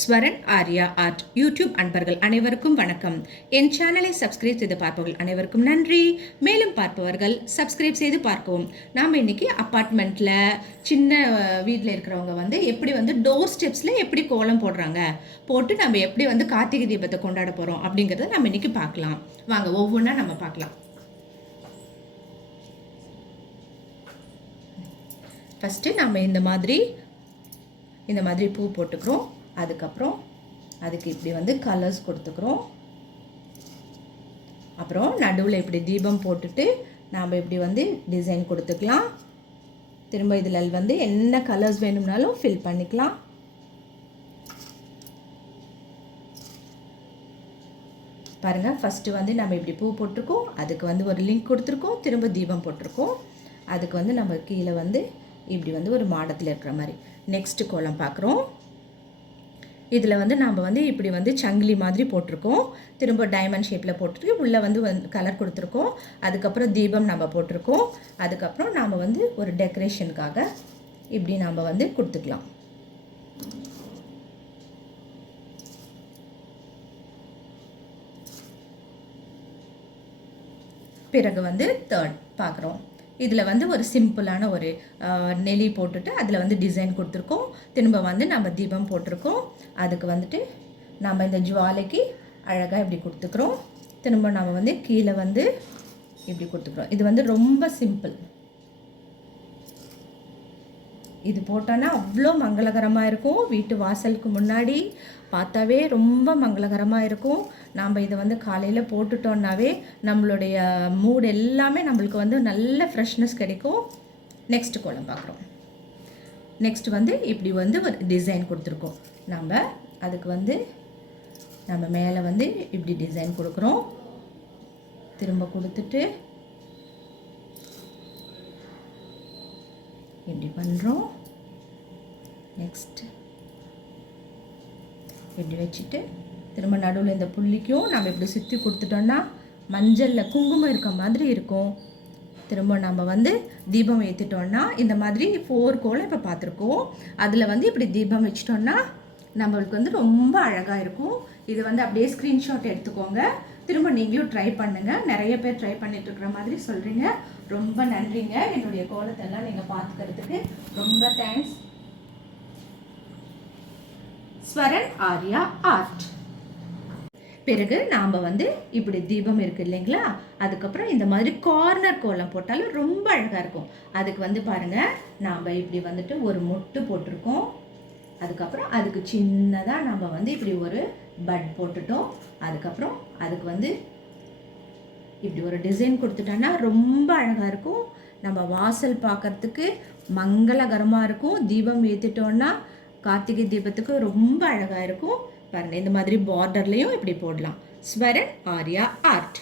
Swaran Arya art YouTube அன்பர்கள் அனைவருக்கும் வணக்கம். என் சேனலை சப்ஸ்கிரைப் செய்து பார்ப்பவர்கள் அனைவருக்கும் நன்றி. மேலும் பார்ப்பவர்கள் சப்ஸ்கிரைப் செய்து பார்க்கவும். நாம் இன்னைக்கு அப்பார்ட்மெண்ட்டில் சின்ன வீட்டில் இருக்கிறவங்க எப்படி டோர் ஸ்டெப்ஸில் எப்படி கோலம் போட்டு நம்ம எப்படி கார்த்திகை தீபத்தை கொண்டாட போகிறோம் அப்படிங்கிறத நம்ம இன்னைக்கு பார்க்கலாம். வாங்க ஒவ்வொன்றா நம்ம பார்க்கலாம். ஃபஸ்ட்டு நம்ம இந்த மாதிரி பூ போட்டுக்கிறோம். அதுக்கப்புறம் அதுக்கு இப்படி கலர்ஸ் கொடுத்துக்கிறோம். அப்புறம் நடுவில் இப்படி தீபம் போட்டுட்டு நாம் இப்படி டிசைன் கொடுத்துக்கலாம். திரும்ப இதில் என்ன கலர்ஸ் வேணும்னாலும் ஃபில் பண்ணிக்கலாம். பாருங்கள், ஃபஸ்ட்டு நம்ம இப்படி பூ போட்டிருக்கோம். அதுக்கு ஒரு லிங்க் கொடுத்துருக்கோம். திரும்ப தீபம் போட்டிருக்கோம். அதுக்கு நம்ம கீழே இப்படி ஒரு மாடத்தில் இருக்கிற மாதிரி நெக்ஸ்ட் கோலம் பார்க்குறோம். இதில் நாம் இப்படி சங்கிலி மாதிரி போட்டிருக்கோம். திரும்ப டைமண்ட் ஷேப்பில் போட்டுட்டு உள்ளே கலர் கொடுத்துருக்கோம். அதுக்கப்புறம் தீபம் நம்ம போட்டிருக்கோம். அதுக்கப்புறம் நாம் ஒரு டெக்கரேஷனுக்காக இப்படி நாம் கொடுத்துக்கலாம். பிறகு தேர்ட் பார்க்குறோம். இதில் ஒரு சிம்பிளான ஒரு நெலி போட்டுட்டு அதில் டிசைன் கொடுத்துருக்கோம். திரும்ப நம்ம தீபம் போட்டிருக்கோம். அதுக்கு நம்ம இந்த ஜுவாலைக்கு அழகாக இப்படி கொடுத்துக்கிறோம். திரும்ப நம்ம கீழே இப்படி கொடுத்துக்கிறோம். இது ரொம்ப சிம்பிள். இது போட்டோன்னா அவ்வளோ மங்களகரமாக இருக்கும். வீட்டு வாசலுக்கு முன்னாடி பார்த்தாவே ரொம்ப மங்களகரமாக இருக்கும். நாம் இதை காலையில் போட்டுட்டோன்னாவே நம்மளுடைய மூட் எல்லாமே நம்மளுக்கு நல்ல ஃப்ரெஷ்னஸ் கிடைக்கும். நெக்ஸ்ட் கோலம் பார்க்குறோம். நெக்ஸ்ட் இப்படி ஒரு டிசைன் கொடுத்துருக்கோம். நம்ம அதுக்கு நம்ம மேலே இப்படி டிசைன் கொடுக்குறோம். திரும்ப கொடுத்துட்டு இப்படி பண்ணுறோம். நெக்ஸ்ட் இப்படி வச்சுட்டு திரும்ப நடுவில் இந்த புள்ளிக்கும் நம்ம இப்படி சுற்றி கொடுத்துட்டோன்னா மஞ்சளில் குங்குமம் இருக்க மாதிரி இருக்கும். திரும்ப நம்ம தீபம் ஏற்றிட்டோன்னா இந்த மாதிரி 4 கோலம் இப்போ பார்த்துருக்கோம். அதில் இப்படி தீபம் வச்சிட்டோன்னா நம்மளுக்கு ரொம்ப அழகாக இருக்கும். இது அப்படியே ஸ்க்ரீன்ஷாட் எடுத்துக்கோங்க. திரும்ப நீங்களும் ட்ரை பண்ணுங்கள். நிறைய பேர் ட்ரை பண்ணிட்டு இருக்கிற மாதிரி சொல்கிறீங்க. ரொம்ப நன்றிங்க. என்னுடைய கோலத்தெல்லாம் நீங்கள் பார்த்துக்கிறதுக்கு ரொம்ப தேங்க்ஸ். ஸ்வரன் ஆர்யா ஆர்ட். பிறகு நாம் இப்படி தீபம் இருக்குது இல்லைங்களா, அதுக்கப்புறம் இந்த மாதிரி கார்னர் கோலம் போட்டாலும் ரொம்ப அழகாக இருக்கும். அதுக்கு பாருங்கள், நாம் இப்படி ஒரு மொட்டு போட்டிருக்கோம். அதுக்கப்புறம் அதுக்கு சின்னதாக நம்ம இப்படி ஒரு பட் போட்டுட்டோம். அதுக்கப்புறம் அதுக்கு இப்படி ஒரு டிசைன் கொடுத்துட்டோன்னா ரொம்ப அழகாக இருக்கும். நம்ம வாசல் பார்க்கறதுக்கு மங்களகரமாக இருக்கும். தீபம் ஏற்றிட்டோன்னா கார்த்திகை தீபத்துக்கு ரொம்ப அழகாக இருக்கும். பாருங்கள், இந்த மாதிரி பார்டர்லேயும் இப்படி போடலாம். ஸ்வரன் ஆர்யா ஆர்ட்.